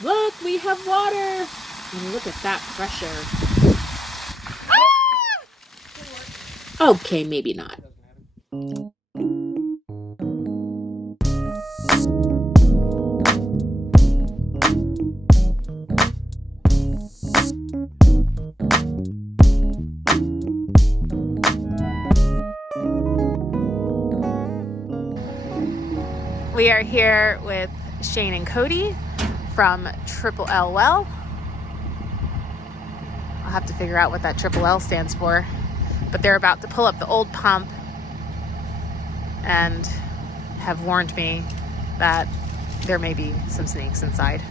Look, we have water. And look at that pressure. Ah! Okay, maybe not. We are here with Shane and Cody from Triple L Well. I'll have to figure out what that Triple L stands for. But they're about to pull up the old pump and have warned me that there may be some snakes inside.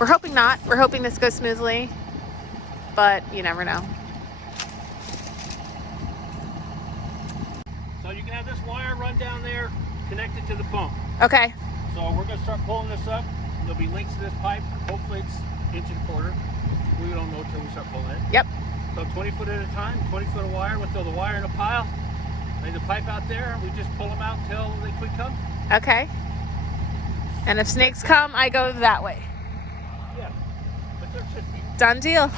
We're hoping not. We're hoping this goes smoothly, but you never know. So you can have this wire run down there, connected to the pump. Okay. So we're going to start pulling this up. There'll be links to this pipe. Hopefully it's 1.25 inches. We don't know until we start pulling it. Yep. So 20 foot at a time, 20 foot of wire. We'll throw the wire in a pile, lay the pipe out there, and we just pull them out until they quit coming. Okay. And if snakes come, I go that way. Yeah, but there should be. Done deal.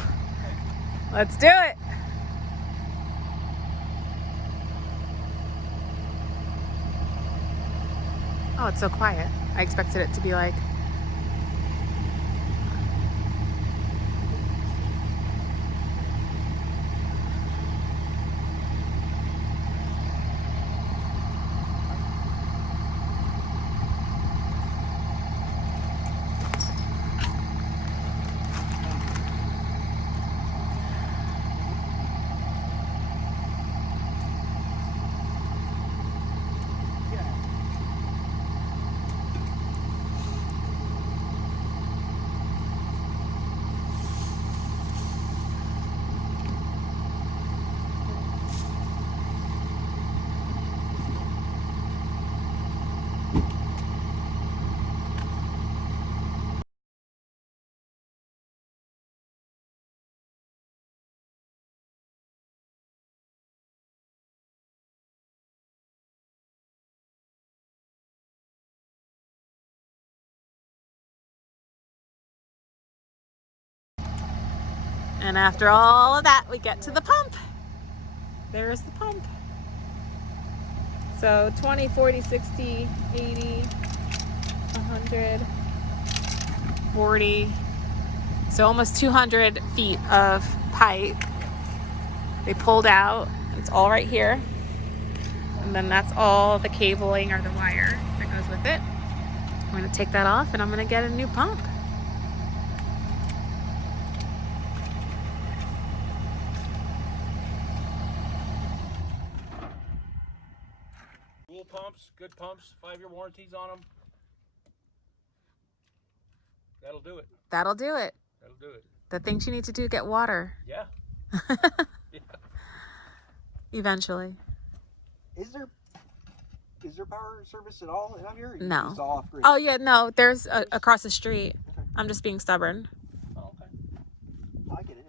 Let's do it. Oh, it's so quiet. I expected it to be like... And after all of that, we get to the pump. There's the pump. So 20, 40, 60, 80, 100, 40. So almost 200 feet of pipe. They pulled out. It's all right here. And then that's all the cabling or the wire that goes with it. I'm going to take that off and I'm going to get a new pump. Cool pumps, good pumps, 5-year warranties on them. That'll do it. That'll do it. That'll do it. The things you need to do, get water. Yeah. Yeah. Eventually. Is there power service at all out here? No. It's all off grid. Oh yeah, no, there's across the street. Okay. I'm just being stubborn. Oh, okay. I get it.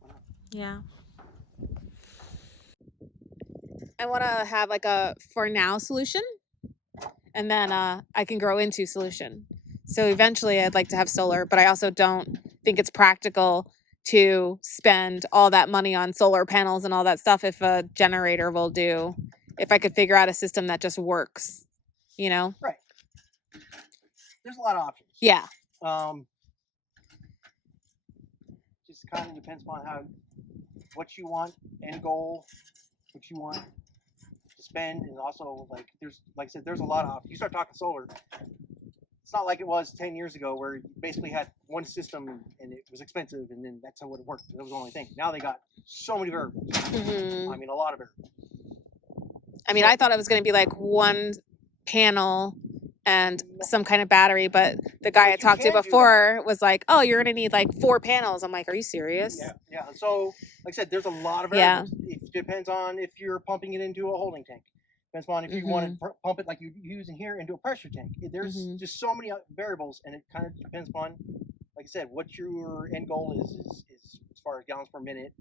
Why not? Yeah. I want to have like a for now solution, and then I can grow into solution. So eventually I'd like to have solar, but I also don't think it's practical to spend all that money on solar panels and all that stuff if a generator will do, if I could figure out a system that just works, you know? Right. There's a lot of options. Yeah. Just kind of depends on what you want, end goal, what you want to spend, and also like I said, there's a lot of options. You start talking solar. It's not like it was 10 years ago where you basically had one system and it was expensive and then that's how it worked. That was the only thing. Now they got so many variables. Mm-hmm. I mean, a lot of variables. I mean, I thought it was going to be like one panel and some kind of battery, but the guy I talked to before was like, oh, you're going to need like 4 panels. I'm like, are you serious? Yeah. So, like I said, there's a lot of variables. It depends on if you're pumping it into a holding tank. Depends on if you want to pump it like you use in here into a pressure tank. There's just so many variables, and it kind of depends on, like I said, what your end goal is as far as gallons per minute.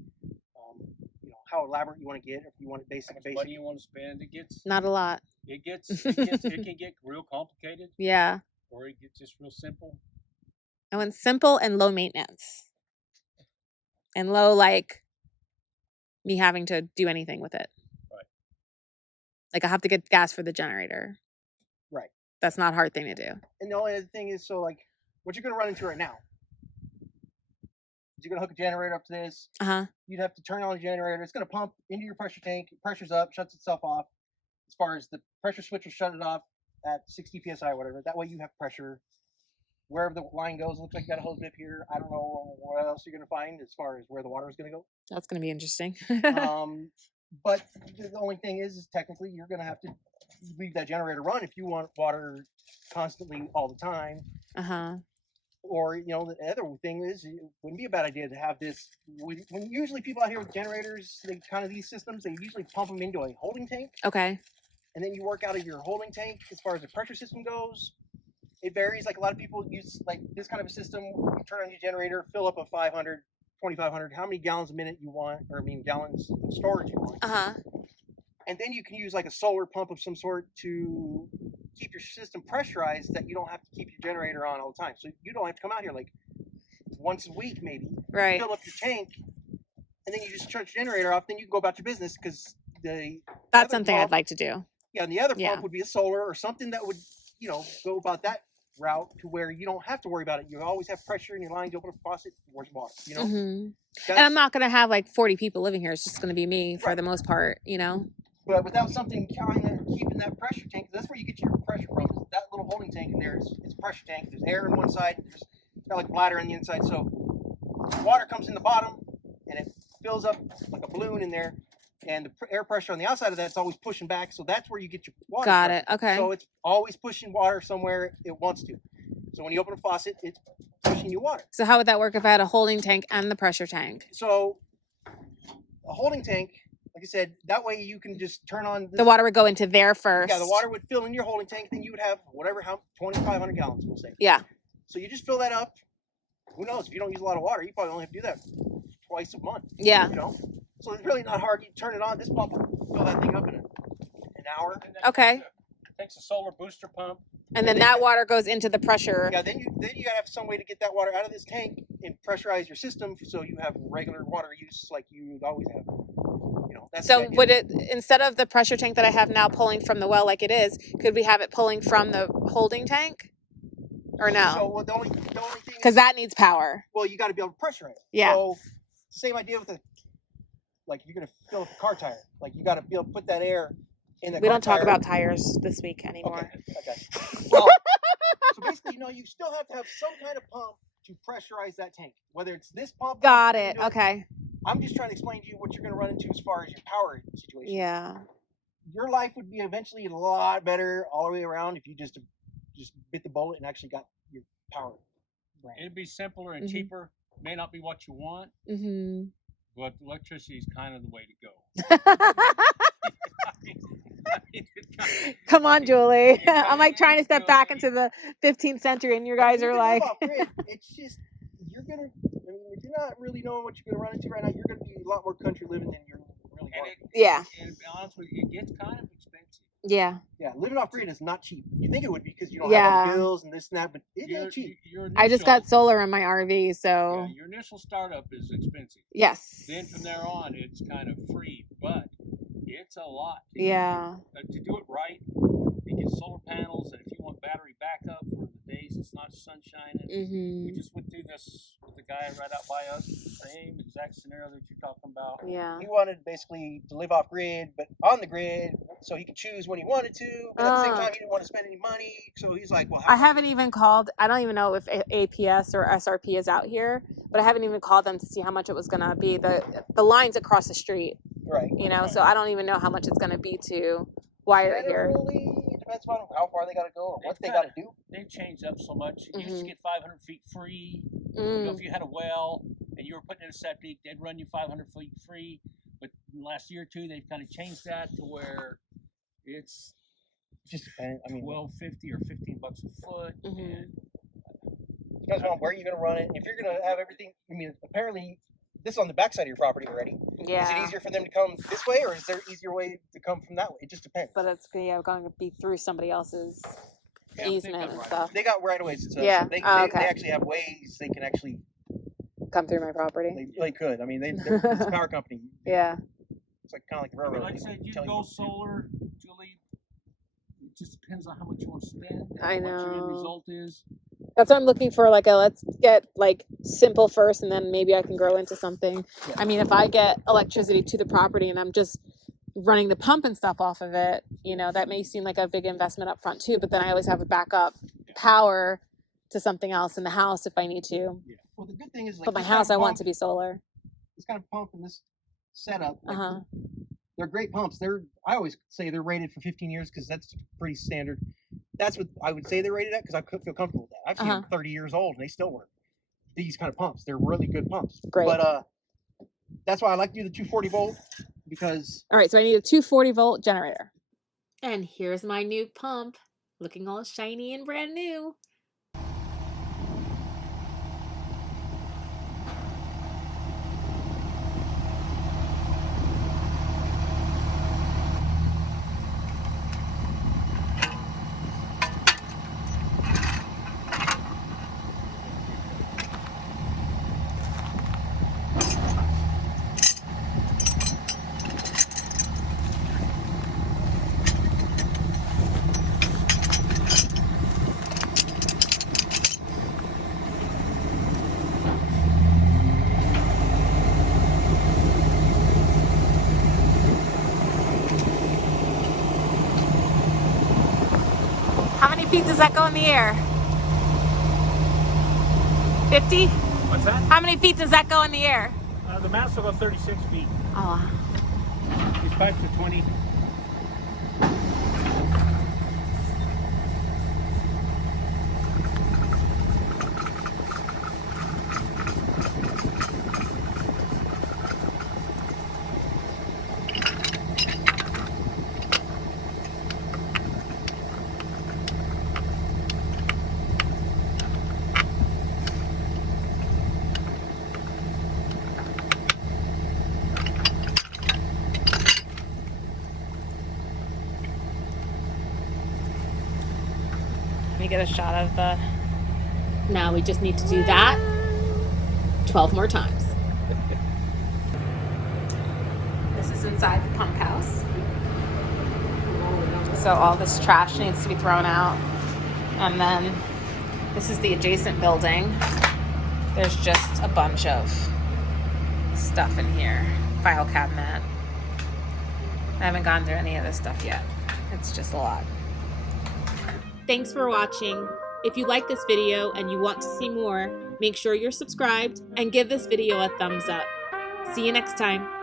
How elaborate you want to get, if you want it basic. How much money you want to spend? It gets not a lot. It can get real complicated. Yeah. Or it gets just real simple. I want simple and low maintenance. And low, like, me having to do anything with it. Right. Like, I have to get gas for the generator. Right. That's not a hard thing to do. And the only other thing is, so like, what you're going to run into right now is you're going to hook a generator up to this. You'd have to turn on the generator. It's going to pump into your pressure tank. Pressure's up, shuts itself off. As far as the pressure switch will shut it off at 60 psi or whatever. That way you have pressure. Wherever the line goes, looks like you got a hose bib here. I don't know what else you're going to find as far as where the water is going to go. That's going to be interesting. But the only thing is technically you're going to have to leave that generator run if you want water constantly all the time. Or, you know, the other thing is, it wouldn't be a bad idea to have this. When usually people out here with generators, they kind of these systems, they usually pump them into a holding tank. Okay. And then you work out of your holding tank as far as the pressure system goes. It varies. Like a lot of people use like this kind of a system. You turn on your generator, fill up a 500, 2,500, how many gallons a minute you want, or I mean gallons of storage you want. And then you can use like a solar pump of some sort to keep your system pressurized that you don't have to keep your generator on all the time. So you don't have to come out here like once a week maybe. Right. Fill up your tank, and then you just turn your generator off. Then you can go about your business because that's something I'd like to do. Yeah, and the other pump would be a solar or something that would, you know, go about that route to where you don't have to worry about it. You always have pressure in your lines. You open up a faucet, where's water, you know? And I'm not going to have like 40 people living here. It's just going to be me for the most part, you know? But without something kind of keeping that pressure tank, that's where you get your pressure from. That little holding tank in there is a pressure tank. There's air on one side. There's got like bladder on the inside. So water comes in the bottom and it fills up like a balloon in there. And the air pressure on the outside of that's always pushing back. So that's where you get your water. Got it. Okay. So it's always pushing water somewhere it wants to. So when you open a faucet, it's pushing you water. So how would that work if I had a holding tank and the pressure tank? So a holding tank, like I said, that way you can just turn on the water would go into there first. Yeah, the water would fill in your holding tank. Then you would have whatever, 2,500 gallons, we'll say. Yeah. So you just fill that up. Who knows? If you don't use a lot of water, you probably only have to do that twice a month. Yeah. You know? So it's really not hard. You turn it on. This pump will fill that thing up in an hour. Okay. Takes a solar booster pump. And then that water goes into the pressure. Yeah, then you gotta have some way to get that water out of this tank and pressurize your system so you have regular water use like you would always have. You know, that's so would it, instead of the pressure tank that I have now pulling from the well like it is, could we have it pulling from the holding tank? Or no? So well, the only thing, because that needs power. Well, you got to be able to pressurize it. Yeah. So same idea with like if you're gonna fill up a car tire, like you got to be able to put that air in the. We don't talk about tires this week anymore. Okay. Well, so basically, you know, you still have to have some kind of pump to pressurize that tank, whether it's this pump. Got it. Okay. I'm just trying to explain to you what you're going to run into as far as your power situation. Yeah. Your life would be eventually a lot better all the way around if you just bit the bullet and actually got your power. Right. It'd be simpler and cheaper. May not be what you want, but electricity is kind of the way to go. Come on, Julie. I'm like trying to step back into the 15th century, and you guys are like. It's just you're gonna. I mean, if you're not really knowing what you're gonna run into right now, you're gonna be a lot more country living than you're really. Yeah. And to be honest with you, it gets kind of expensive. Yeah. Yeah, living off grid is not cheap. You think it would be because you don't have all the bills and this and that, but it ain't cheap. I just got solar in my RV, so. Yeah, your initial startup is expensive. Yes. Then from there on, it's kind of free, but it's a lot. To do it right, you get solar panels, and if you want battery backup for the days it's not sun shining. We just went through this with the guy right out by us, same exact scenario that you're talking about. Yeah. He wanted basically to live off grid, but on the grid, so he could choose when he wanted to, but at the same time he didn't want to spend any money, so he's like, well, I haven't even called. I don't even know if APS or SRP is out here, but I haven't even called them to see how much it was going to be. The line's across the street. Right. You know, so I don't even know how much it's going to be to wire it here. It depends on how far they got to go or what they got to do. They've changed up so much. You used to get 500 feet free. You know, if you had a well and you were putting in a septic, they'd run you 500 feet free. But in the last year or two, they've kind of changed that to where it's just depends. I mean, $12.50 or $15 a foot. And depends on where you're going to run it. If you're going to have everything, I mean, apparently this is on the backside of your property already. Yeah. Is it easier for them to come this way, or is there an easier way to come from that way? It just depends. But it's going to be through somebody else's. Yeah, easement and stuff. They got right of ways. Yeah. They Okay. actually have ways they can actually Come through my property. They could. I mean, it's a power company. Yeah. It's like kind of like the railroad. Like I said, you go solar, Julie. It just depends on how much you want to spend. I What your end know. result is. That's what I'm looking for. Like, let's get like simple first, and then maybe I can grow into something. Yeah. I mean, if I get electricity to the property and I'm just running the pump and stuff off of it, you know, that may seem like a big investment up front too. But then I always have a backup power to something else in the house if I need to. Yeah. Well, the good thing is, like, But my house, I want to be solar. This kind of pump and this setup, Uh-huh. they're great pumps. I always say they're rated for 15 years because that's pretty standard. That's what I would say they're rated at because I feel comfortable with that. I've seen them 30 years old and they still work. These kind of pumps, they're really good pumps. Great. But that's why I like to do the 240 volt because. All right, so I need a 240 volt generator. And here's my new pump, looking all shiny and brand new. How many feet does that go in the air? 50? What's that? How many feet does that go in the air? The mast will go 36 feet. Oh, These pipes are 20. let me get a shot of the... Now we just need to do that 12 more times. This is inside the pump house. So all this trash needs to be thrown out. And then this is the adjacent building. There's just a bunch of stuff in here. File cabinet. I haven't gone through any of this stuff yet. It's just a lot. Thanks for watching. If you like this video and you want to see more, make sure you're subscribed and give this video a thumbs up. See you next time.